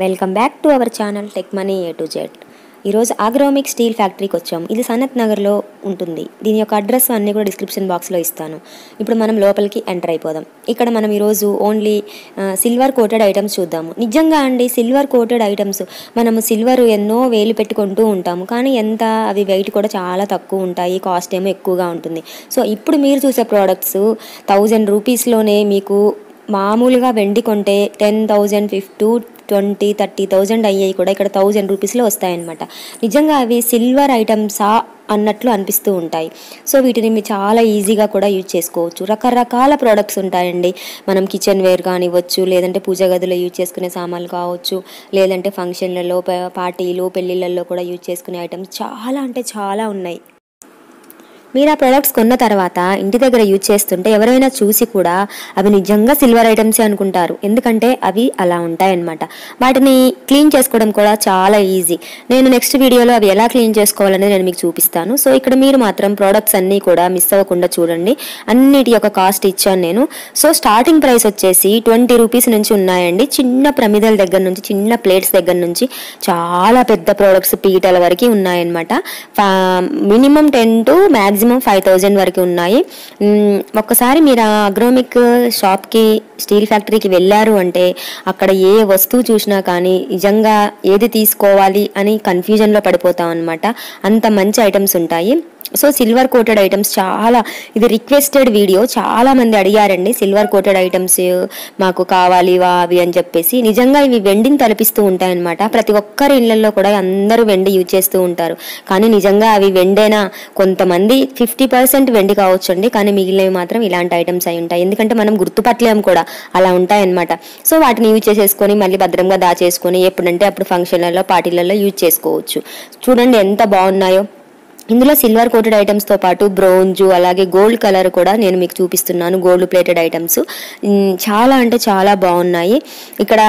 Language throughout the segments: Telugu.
Welcome back to our channel tech money A to Z. ఈరోజు అగ్రోమిక్ స్టీల్ ఫ్యాక్టరీకి వచ్చాము. ఇది సనత్ నగర్లో ఉంటుంది. దీని యొక్క అడ్రస్ అన్నీ కూడా డిస్క్రిప్షన్ బాక్స్లో ఇస్తాను. ఇప్పుడు మనం లోపలికి ఎంటర్ అయిపోదాం. ఇక్కడ మనం ఈరోజు ఓన్లీ సిల్వర్ కోటెడ్ ఐటమ్స్ చూద్దాము. నిజంగా అండి, సిల్వర్ కోటెడ్ ఐటమ్స్ మనము సిల్వర్ ఎన్నో వేలు పెట్టుకుంటూ ఉంటాము, కానీ ఎంత అవి వెయిట్ కూడా చాలా తక్కువ ఉంటాయి, కాస్ట్ ఏమో ఎక్కువగా ఉంటుంది. సో ఇప్పుడు మీరు చూసే ప్రోడక్ట్స్ 1000 రూపీస్లోనే మీకు మామూలుగా వెండి కొంటే 10,000, 20, 30,000 అయ్యాయి కూడా ఇక్కడ 1000 రూపీస్లో వస్తాయన్నమాట. నిజంగా అవి సిల్వర్ ఐటమ్సా అన్నట్లు అనిపిస్తూ ఉంటాయి. సో వీటిని మీరు చాలా ఈజీగా కూడా యూజ్ చేసుకోవచ్చు. రకరకాల ప్రోడక్ట్స్ ఉంటాయండి. మనం కిచెన్ వేర్ కానివ్వచ్చు, లేదంటే పూజ గదిలో యూజ్ చేసుకునే సామాన్లు కావచ్చు, లేదంటే ఫంక్షన్లలో, పార్టీలు, పెళ్ళిళ్ళల్లో కూడా యూజ్ చేసుకునే ఐటమ్స్ చాలా అంటే చాలా ఉన్నాయి. మీరు ఆ ప్రోడక్ట్స్ కొన్న తర్వాత ఇంటి దగ్గర యూజ్ చేస్తుంటే ఎవరైనా చూసి కూడా అవి నిజంగా సిల్వర్ ఐటమ్సే అనుకుంటారు, ఎందుకంటే అవి అలా ఉంటాయన్నమాట. వాటిని క్లీన్ చేసుకోవడం కూడా చాలా ఈజీ. నేను నెక్స్ట్ వీడియోలో అవి ఎలా క్లీన్ చేసుకోవాలనేది నేను మీకు చూపిస్తాను. సో ఇక్కడ మీరు మాత్రం ప్రోడక్ట్స్ అన్నీ కూడా మిస్ అవ్వకుండా చూడండి. అన్నిటి యొక్క కాస్ట్ ఇచ్చాను నేను. సో స్టార్టింగ్ ప్రైస్ వచ్చేసి 20 రూపీస్ నుంచి ఉన్నాయండి. చిన్న ప్రమిదల దగ్గర నుంచి, చిన్న ప్లేట్స్ దగ్గర నుంచి చాలా పెద్ద ప్రోడక్ట్స్ పీటల వరకు ఉన్నాయన్నమాట. మినిమం 10 to మ్యాక్సిమం 5,000 వరకు ఉన్నాయి. ఒక్కసారి మీరు ఆ అగ్రోమిక్ షాప్కి, స్టీల్ ఫ్యాక్టరీకి వెళ్ళారు అంటే అక్కడ ఏ వస్తువు చూసినా కానీ నిజంగా ఏది తీసుకోవాలి అని కన్ఫ్యూజన్లో పడిపోతాం అనమాట. అంత మంచి ఐటమ్స్ ఉంటాయి. సో సిల్వర్ కోటెడ్ ఐటమ్స్ చాలా, ఇది రిక్వెస్టెడ్ వీడియో, చాలా మంది అడిగారండి సిల్వర్ కోటెడ్ ఐటమ్స్ మాకు కావాలి అవి అని చెప్పేసి. నిజంగా ఇవి వెండిని తలపిస్తూ ఉంటాయన్నమాట. ప్రతి ఒక్కరి ఇళ్లలో కూడా అందరూ వెండి యూజ్ చేస్తూ ఉంటారు, కానీ నిజంగా అవి వెండేనా? కొంతమంది 50% వెండి కావచ్చండి, కానీ మిగిలినవి మాత్రం ఇలాంటి ఐటమ్స్ అయి ఉంటాయి. ఎందుకంటే మనం గుర్తుపట్టలేము కూడా, అలా ఉంటాయన్నమాట. సో వాటిని యూజ్ చేసేసుకొని మళ్ళీ భద్రంగా దాచేసుకొని ఎప్పుడంటే అప్పుడు ఫంక్షన్లలో, పార్టీలలో యూజ్ చేసుకోవచ్చు. చూడండి ఎంత బాగున్నాయో. ఇందులో సిల్వర్ కోటెడ్ ఐటమ్స్తో పాటు బ్రోంజు, అలాగే గోల్డ్ కలర్ కూడా నేను మీకు చూపిస్తున్నాను. గోల్డ్ ప్లేటెడ్ ఐటమ్స్ చాలా అంటే చాలా బాగున్నాయి. ఇక్కడ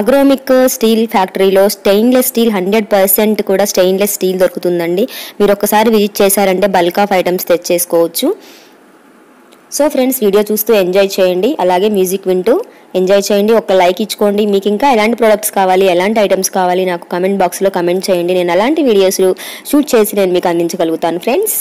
అగ్రోమిక్ స్టీల్ ఫ్యాక్టరీలో స్టెయిన్లెస్ స్టీల్ 100% కూడా స్టెయిన్లెస్ స్టీల్ దొరుకుతుందండి. మీరు ఒక్కసారి విజిట్ చేశారంటే బల్క్ ఆఫ్ ఐటమ్స్ తెచ్చేసుకోవచ్చు. సో ఫ్రెండ్స్, వీడియో చూస్తూ ఎంజాయ్ చేయండి, అలాగే మ్యూజిక్ వింటూ ఎంజాయ్ చేయండి. ఒక లైక్ ఇచ్చుకోండి. మీకు ఇంకా ఎలాంటి ప్రొడక్ట్స్ కావాలి, ఎలాంటి ఐటమ్స్ కావాలి నాకు కమెంట్ బాక్స్లో కమెంట్ చేయండి. నేను అలాంటి వీడియోస్ షూట్ చేసి నేను మీకు అందించగలుగుతాను ఫ్రెండ్స్.